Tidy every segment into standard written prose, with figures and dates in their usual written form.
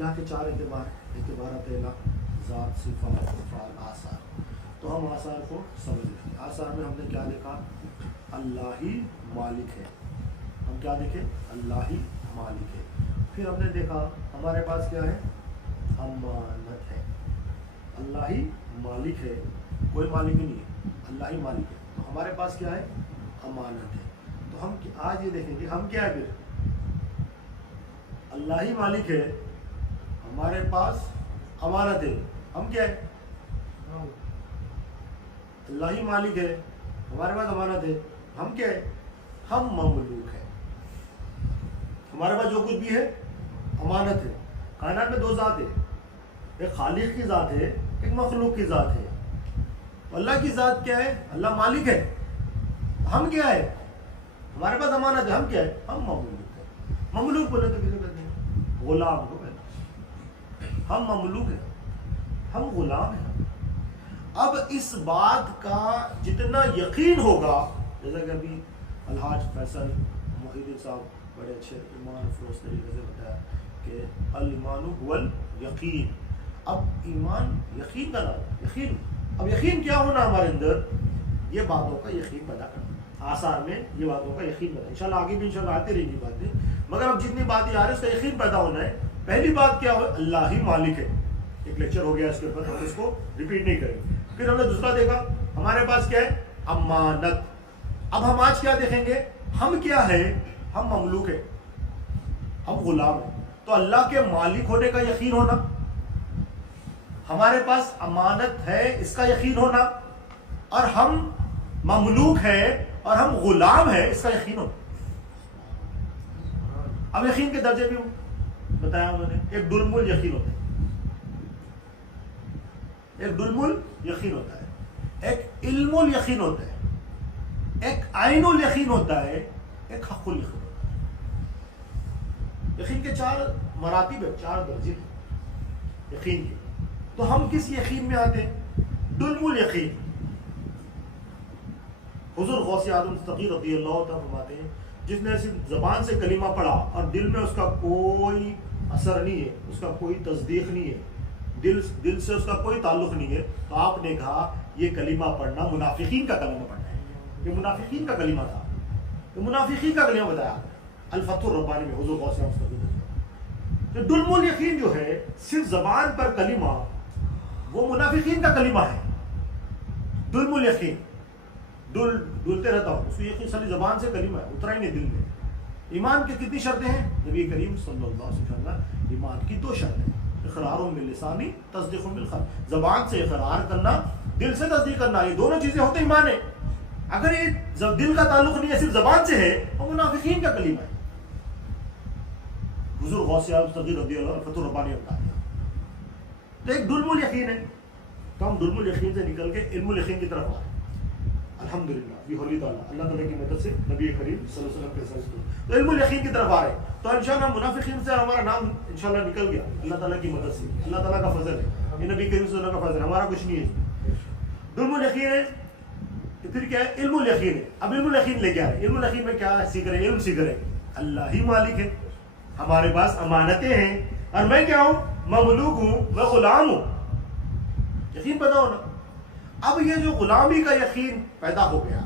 اللہ کے چار اعتبارات اللہ: ذات، صفات، افعال، آثار. تو ہم آثار کو سمجھ لیں. آثار میں ہم نے کیا دیکھا؟ اللہ ہی مالک ہے. ہم کیا دیکھیں؟ اللہ ہی مالک ہے. پھر ہم نے دیکھا ہمارے پاس کیا ہے؟ امانت ہے. اللہ ہی مالک ہے، کوئی مالک ہی نہیں ہے، اللہ ہی مالک ہے. تو ہمارے پاس کیا ہے؟ امانت ہے. تو ہم آج یہ دیکھیں گے ہم کیا ہے. پھر اللہ ہی مالک ہے، ہمارے پاس امانت ہے، ہم کیا ہے؟ اللہ ہی مالک ہے، ہمارے پاس امانت ہے، ہم کیا ہے؟ ہم مملوک ہے. ہمارے پاس جو کچھ بھی ہے امانت ہے. کائنات میں دو ذات ہے، ایک خالق کی ذات ہے، ایک مخلوق کی ذات ہے. اللہ کی ذات کیا ہے؟ اللہ مالک ہے. ہم کیا ہے؟ ہمارے پاس امانت ہے، ہم کیا ہے؟ ہم مملوک ہے. مملوک بولے تو کسے کہتے ہیں؟ غلام کو کہتے ہیں. ہم مملوک ہیں، ہم غلام ہیں. اب اس بات کا جتنا یقین ہوگا، جیسا کہ ابھی الحاج فیصل محیدی صاحب بڑے اچھے ایمان افروز طریقے سے بتایا کہ الایمان هو الیقین. اب ایمان یقین کا نام، یقین. اب یقین کیا ہونا ہمارے اندر؟ یہ باتوں کا یقین پیدا کرنا. آثار میں یہ باتوں کا یقین پیدا. انشاءاللہ آگے بھی انشاءاللہ آتے رہیں گی باتیں، مگر اب جتنی باتیں آ رہی ہیں اس کا یقین پیدا ہونا ہے. پہلی بات کیا ہو؟ اللہ ہی مالک ہے. ایک لیکچر ہو گیا اس کے اوپر، ہم اس کو ریپیٹ نہیں کریں. پھر ہم نے دوسرا دیکھا ہمارے پاس کیا ہے؟ امانت. اب ہم آج کیا دیکھیں گے؟ ہم کیا ہے؟ ہم مملوک ہے، ہم غلام ہیں. تو اللہ کے مالک ہونے کا یقین ہونا، ہمارے پاس امانت ہے اس کا یقین ہونا، اور ہم مملوک ہے اور ہم غلام ہے اس کا یقین ہونا. اب یقین کے درجے بھی بتایا انہوں نے. ایک دلم الیقین ہوتا ہے، ایک دلم الیقین ہوتا ہے، ایک علم الیقین ہوتا ہے، ایک عین الیقین ہوتا ہے، ایک حق الیقین ہوتا ہے. یقین کے چار مراتب ہیں، چار درجے ہیں یقین کے. تو ہم کس یقین میں آتے ہیں؟ دلم الیقین. حضور غوث اعظم تقی رضی اللہ تعالیٰ فرماتے ہیں جس نے صرف زبان سے کلمہ پڑھا اور دل میں اس کا کوئی اثر نہیں ہے، اس کا کوئی تصدیق نہیں ہے، دل سے اس کا کوئی تعلق نہیں ہے، تو آپ نے کہا یہ کلمہ پڑھنا منافقین کا کلمہ پڑھنا ہے. یہ منافقین کا کلمہ تھا. یہ منافقین کا کلمہ بتایا الفتح الربانی میں حضور غوث اعظم تقی. تو دلم الیقین جو ہے صرف زبان پر کلمہ، وہ منافقین کا کلمہ ہے. دلم الیقین، ڈولتے رہتا ہوں، اس کو یقین صرف زبان سے کلمہ ہے، اترا ہی نہیں دل میں. ایمان کی کتنی شرطیں ہیں؟ نبی کریم صلی اللہ علیہ وسلم ایمان کی دو شرطیں: اقرار باللسانی، تصدیق بالقلب. زبان سے اقرار کرنا، دل سے تصدیق کرنا، یہ دونوں چیزیں ہوتے ایمان ہے. اگر یہ دل کا تعلق نہیں ہے، صرف زبان سے ہے، وہ منافقین کا کلمہ ہے. حضور غوث اعظم رضی اللہ عنہ فتح الربانی بتا دیا. تو ایک دلم الیقین ہے. تو ہم دلم الیقین سے نکل کے علم الیقین کی طرف آ رہے ہیں الحمدللہ بحول تعالیٰ، اللہ تعالیٰ کی مدد سے، نبی کریم صلی اللہ علیہ وسلم کے ساتھ. تو علم الیقین کی طرف آ رہے ہیں. تو انشاءاللہ منافقین سے ہمارا نام انشاءاللہ نکل گیا اللہ تعالیٰ کی مدد سے. اللہ تعالیٰ کا فضل ہے، یہ نبی کریم صلی اللہ علیہ وسلم کا فضل ہے، ہمارا کچھ نہیں ہے. دلم الیقین ہے. پھر کیا ہے؟ علم الیقین ہے. اب علم الیقین لے کے آ رہے ہیں. علم الیقین میں کیا سیکھ رہے ہیں؟ علم سیکھ رہے ہیں اللہ ہی مالک ہے، ہمارے پاس امانتیں ہیں، اور میں کیا ہوں؟ مملوک ہوں، میں غلام ہوں. یقین پیدا ہونا. اب یہ جو غلامی کا یقین پیدا ہو گیا،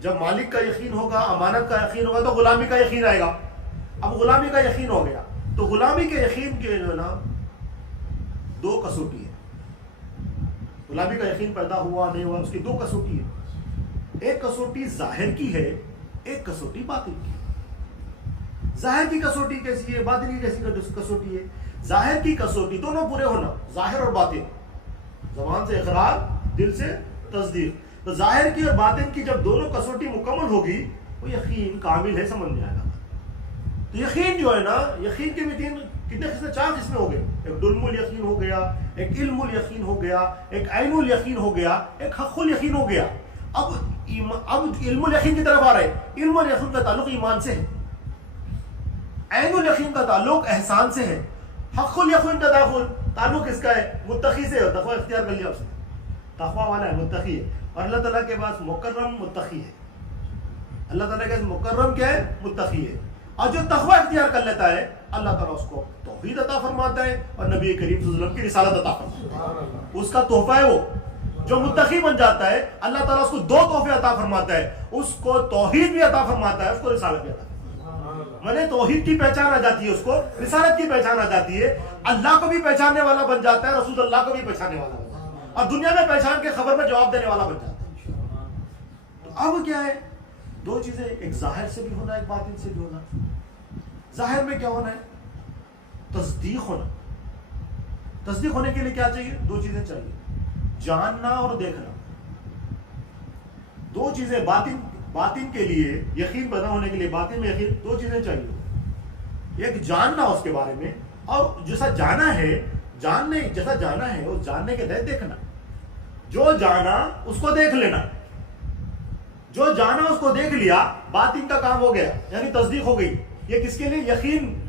جب مالک کا یقین ہوگا، امانت کا یقین ہوگا، تو غلامی کا یقین آئے گا. اب غلامی کا یقین ہو گیا تو غلامی کے یقین کے جو ہے نا دو کسوٹی ہے. غلامی کا یقین پیدا ہوا نہیں ہوا، اس کی دو کسوٹی ہے. ایک کسوٹی ظاہر کی ہے، ایک کسوٹی باطن کی. ظاہر کی کسوٹی کیسی ہے؟ باطن کی کیسی کسوٹی ہے؟ ظاہر کی کسوٹی دونوں پورے ہونا، ظاہر اور باطن. زبان سے اقرار، دل سے تصدیق. تو ظاہر کی اور باطن کی جب دونوں کسوٹی مکمل ہوگی، وہ یقین کامل ہے، سمجھ میں آئے گا. تو یقین جو ہے نا، یقین کے بھی کتنے قسم؟ چار قسمیں ہو گئے. ایک دلم الیقین ہو گیا، ایک علم الیقین ہو گیا، ایک عین الیقین ہو گیا، ایک حق الیقین ہو گیا. اب علم الیقین کی طرف آ رہے ہیں. علم الیقین کا تعلق ایمان سے ہے، عین الیقین کا تعلق احسان سے ہے، حق الیقین کا تعلق کس کا ہے؟ متقی سے. تقوی اختیار کر لیا اس نے، تقوی والا ہے، متقی ہے. اور اللہ تعالیٰ کے پاس مکرم متقی ہے. اللہ تعالیٰ کے پاس مکرم کیا ہے؟ متقی ہے. اور جو تقوی اختیار کر لیتا ہے اللہ تعالیٰ اس کو توحید عطا فرماتا ہے اور نبی کریم صلی اللہ علیہ وسلم کی رسالت عطا فرماتا ہے. اس کا تحفہ ہے وہ جو متقی بن جاتا ہے اللہ تعالیٰ اس کو دو تحفے عطا فرماتا ہے, اس کو توحید بھی عطا فرماتا ہے, اس کو رسالت بھی عطا فرماتا ہے. میں نے توحید کی پہچان آ جاتی ہے, اس کو رسالت کی پہچان آ جاتی ہے, اللہ کو بھی پہچاننے والا بن جاتا ہے, رسول اللہ کو بھی پہچاننے والا بن جاتا ہے, اور دنیا میں پہچان کے خبر میں جواب دینے والا بن جاتا ہے. تو اب کیا ہے, دو چیزیں, ایک ظاہر سے بھی ہونا, ایک باطن سے بھی ہونا. ظاہر میں کیا ہونا ہے, تصدیق ہونا. تصدیق ہونے کے لیے کیا چاہیے, دو چیزیں چاہیے, جاننا اور دیکھنا. دو چیزیں باطن کے لیے, یقین پیدا ہونے کے لیے باطن میں یقین, دو چیزیں چاہیے. ایک جاننا اس کے بارے میں, اور جیسا جانا ہے جیسا جانا ہے اس جاننے کے تحت دیکھنا. جو جانا اس کو دیکھ لینا, جو جانا اس کو دیکھ لیا, باطن کا کام ہو گیا, یعنی تصدیق ہو گئی. یہ کس کے لیے,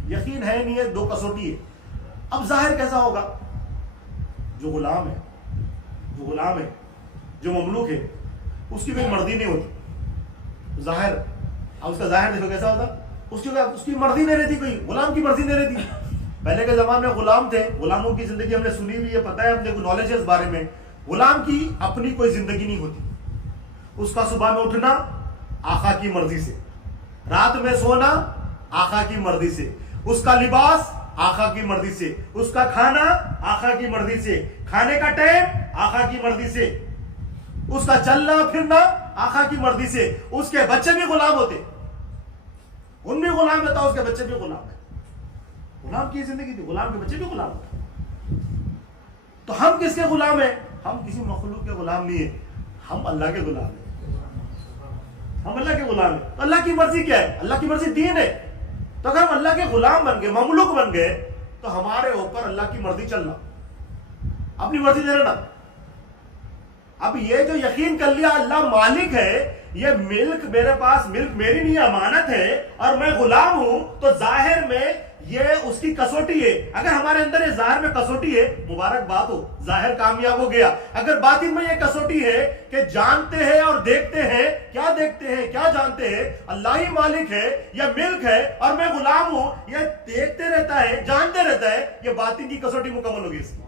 یقین ہے نہیں ہے, دو کسوٹی ہے. اب ظاہر کیسا ہوگا, جو غلام ہے جو مملوک ہے اس کی کوئی مرضی نہیں ہوتی. ظاہر, اب اس کا ظاہر دیکھو کیسا ہوتا, اس کی مرضی نہیں رہتی, کوئی غلام کی مرضی نہیں رہتی. پہلے کے زمانے میں غلام تھے, غلاموں کی زندگی ہم نے سنی ہوئی ہے, پتہ ہے, ہم نے کوئی نالج ہے اس بارے میں. غلام کی اپنی کوئی زندگی نہیں ہوتی. اس کا صبح میں اٹھنا آقا کی مرضی سے, رات میں سونا آقا کی مرضی سے, اس کا لباس آقا کی مرضی سے, اس کا کھانا آقا کی مرضی سے, کھانے کا ٹائم آقا کی مرضی سے, اس کا چلنا پھرنا آقا کی مرضی سے. اس کے بچے بھی غلام ہوتے, ان بھی غلام ہوتا, اس کے بچے بھی غلام ہے. غلام کی زندگی تھی, غلام کے بچے بھی غلام ہوتے. تو ہم کس کے غلام ہیں, ہم کسی مخلوق کے غلام نہیں ہیں, ہم اللہ کے غلام ہیں. ہم اللہ کے غلام ہیں. اللہ کی مرضی کیا ہے, اللہ کی مرضی دین ہے. تو اگر ہم اللہ کے غلام بن گئے, مملوک بن گئے, تو ہمارے اوپر اللہ کی مرضی چلنا, اپنی مرضی دے رہنا. اب یہ جو یقین کر لیا اللہ مالک ہے, یہ ملک میرے پاس, ملک میری نہیں امانت ہے, اور میں غلام ہوں, تو ظاہر میں یہ اس کی کسوٹی ہے. اگر ہمارے اندر یہ ظاہر میں کسوٹی ہے, مبارک بات ہو, ظاہر کامیاب ہو گیا. اگر باطن میں یہ کسوٹی ہے کہ جانتے ہیں اور دیکھتے ہیں, کیا دیکھتے ہیں کیا جانتے ہیں, اللہ ہی مالک ہے, یہ ملک ہے اور میں غلام ہوں, یہ دیکھتے رہتا ہے, جانتے رہتا ہے, یہ باطن کی کسوٹی مکمل ہوگی. اس کی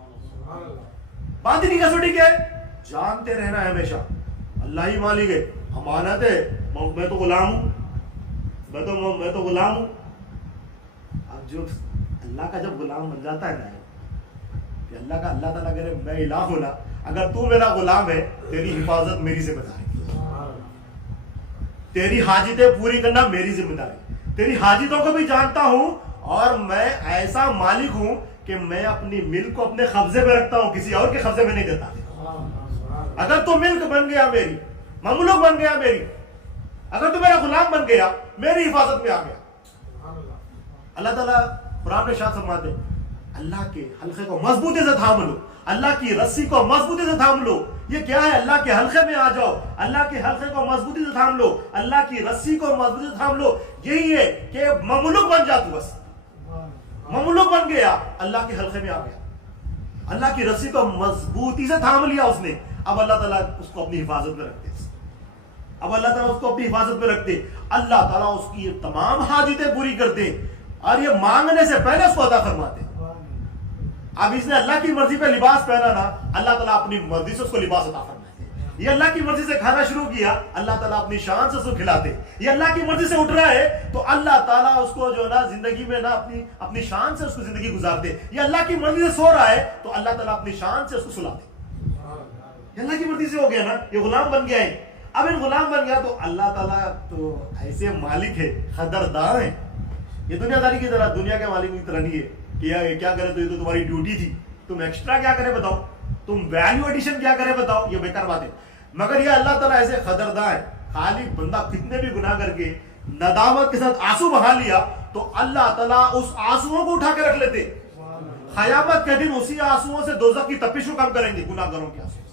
باطن کی کسوٹی کیا ہے, جانتے رہنا ہے ہمیشہ اللہ ہی مالک ہے, امانت ہے, میں تو غلام ہوں, میں تو غلام ہوں. اب جو اللہ کا جب غلام بن جاتا ہے نا, کہ اللہ تعالیٰ کرے میں الہ ہوں نا, اگر تو میرا غلام ہے, تیری حفاظت میری ذمہ داری, تیری حاجتیں پوری کرنا میری ذمہ داری, تیری حاجتوں کو بھی جانتا ہوں, اور میں ایسا مالک ہوں کہ میں اپنی ملک کو اپنے قبضے میں رکھتا ہوں, کسی اور کے قبضے میں نہیں دیتا. اگر تو ملک بن گیا میری, مملوک بن گیا میری, اگر تو میرا غلام بن گیا, میری حفاظت میں آ گیا. اللہ تعالیٰ قرآن میں ارشاد فرماتے, اللہ کے حلقے کو مضبوطی سے تھام لو, اللہ کی رسی کو مضبوطی سے تھام لو. یہ کیا ہے, اللہ کے حلقے میں آ جاؤ, اللہ کے حلقے کو مضبوطی سے تھام لو, اللہ کی رسی کو مضبوطی سے تھام لو. یہی ہے کہ مملوک بن جا, تو بس مملوک بن گیا, اللہ کے حلقے میں آ گیا, اللہ کی رسی کو مضبوطی سے تھام لیا اس نے. اب اللہ تعالیٰ اس کو اپنی حفاظت میں رکھتے, اللہ تعالیٰ اس کی تمام حاجتیں پوری کرتے, اور یہ مانگنے سے پہلے اس کو عطا فرماتے. اب اس نے اللہ کی مرضی پہ لباس پہنا نا, اللہ تعالیٰ اپنی مرضی سے اس کو لباس عطا فرماتے. یہ اللہ کی مرضی سے کھانا شروع کیا, اللہ تعالیٰ اپنی شان سے اس کو کھلاتے. یہ اللہ کی مرضی سے اٹھ رہا ہے, تو اللہ تعالیٰ اس کو جو نا زندگی میں نا اپنی شان سے اس کو زندگی گزارتے. یہ اللہ کی مرضی سے سو رہا ہے, تو اللہ تعالیٰ اپنی شان سے اس کو سلاتے. یہ اللہ کی مرضی سے ہو گیا نا, یہ غلام بن گیا ہے. اب ان غلام بن گیا, تو اللہ تعالیٰ تو ایسے مالک ہے, قدردار ہے. یہ دنیا داری کی طرح, دنیا کے مالک کی طرح نہیں ہے کہ کیا کرے, تو یہ تو تمہاری ڈیوٹی تھی, تم ایکسٹرا کیا کرے بتاؤ, تم ویلیو ایڈیشن کیا کرے بتاؤ, یہ بیکار بات ہے. مگر یہ اللہ تعالیٰ ایسے قدردار ہے, خالی بندہ کتنے بھی گناہ کر کے ندامت کے ساتھ آنسو بہا لیا, تو اللہ تعالیٰ اس آنسوؤں کو اٹھا کے رکھ لیتے. قیامت کے دن اسی آنسوؤں سے دوزخ کی تپش کو کم کریں گے, گناہ گاروں کے آنسو.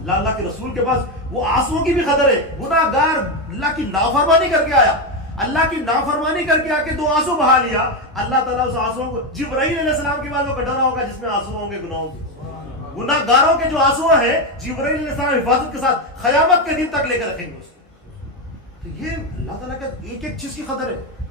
اللہ کے رسول کے پاس وہ آنسوؤں کی بھی قدر ہے. گناہ گار اللہ کی نافرمانی کر کے آیا, اللہ کی نافرمانی کر کے آ کے 2 آنسو بہا لیا, اللہ تعالیٰ اس آنسوؤں کو, جبرائیل علیہ السلام کے بعد وہ کٹورا ہوگا جس میں آنسو ہوں گے گناہوں کے, گناہ گاروں کے جو آنسو ہیں, جبرائیل علیہ السلام حفاظت کے ساتھ قیامت کے دن تک لے کر رکھیں گے اس کو. تو یہ اللہ تعالیٰ کا ایک ایک چیز کی قدر ہے.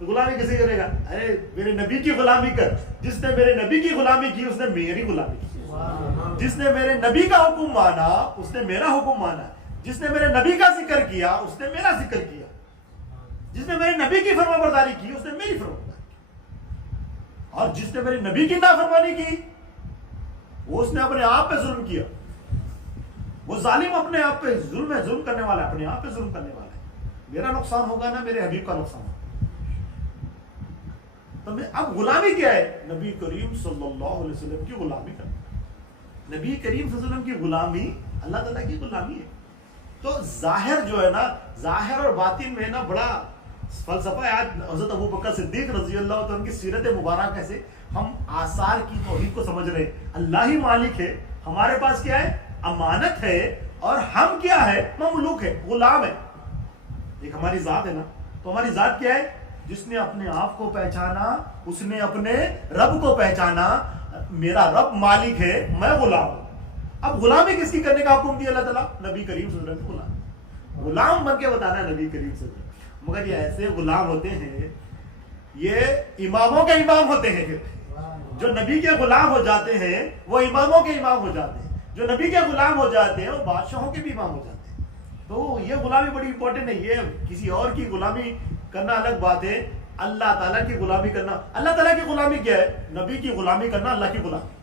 غلامی کیسے کرے گا؟ ارے میرے نبی کی غلامی کر. جس نے میرے نبی کی غلامی کی اس نے میری غلامی کی. جس نے میرے نبی کا حکم مانا اس نے میرا حکم مانا. جس نے میرے نبی کا ذکر کیا اس نے میرا ذکر کیا. جس نے میرے نبی کی فرما برداری کی اس نے میری فرما برداری کی. اور جس نے میرے نبی کی نافرمانی کی وہ اس نے اپنے آپ پہ ظلم کیا. وہ ظالم اپنے آپ پہ ظلم ہے, ظلم کرنے والا ہے, اپنے آپ پہ ظلم کرنے والا ہے. میرا نقصان ہوگا نا میرے حبیب کا نقصان ہوگا. تو اب غلامی کیا ہے؟ نبی کریم صلی اللہ علیہ وسلم کی غلامی کرنا. نبی کریم صلی اللہ علیہ وسلم کی غلامی اللہ تعالیٰ کی غلامی ہے. تو ظاہر جو ہے نا, ظاہر اور باطن میں نا بڑا فلسفہ ہے. آج حضرت ابو بکر صدیق رضی اللہ عنہ کی سیرت مبارکہ سے ہم آثار کی توحید کو سمجھ رہے ہیں. اللہ ہی مالک ہے, ہمارے پاس کیا ہے؟ امانت ہے, اور ہم کیا ہے؟ مملوک ہے, غلام ہے. ایک ہماری ذات ہے نا, تو ہماری ذات کیا ہے؟ جس نے اپنے آپ کو پہچانا اس نے اپنے رب کو پہچانا. میرا رب مالک ہے, میں غلام ہوں. اب غلامی کس کی کرنے کا حکم دیا اللہ تعالیٰ؟ نبی کریم صلی اللہ علیہ وسلم. غلام بن کے بتانا ہے نبی کریم صلی اللہ علیہ وسلم. مگر یہ ایسے غلام ہوتے ہیں, یہ اماموں کے امام ہوتے ہیں. جو نبی کے غلام ہو جاتے ہیں وہ اماموں کے امام ہو جاتے ہیں. جو نبی کے غلام ہو جاتے ہیں وہ بادشاہوں کے بھی امام ہو جاتے ہیں. تو یہ غلامی بڑی امپورٹنٹ ہے. یہ کسی اور کی غلامی کرنا الگ بات ہے, اللہ تعالیٰ کی غلامی کرنا. اللہ تعالیٰ کی غلامی کیا ہے؟ نبی کی غلامی کرنا, اللہ کی غلامی.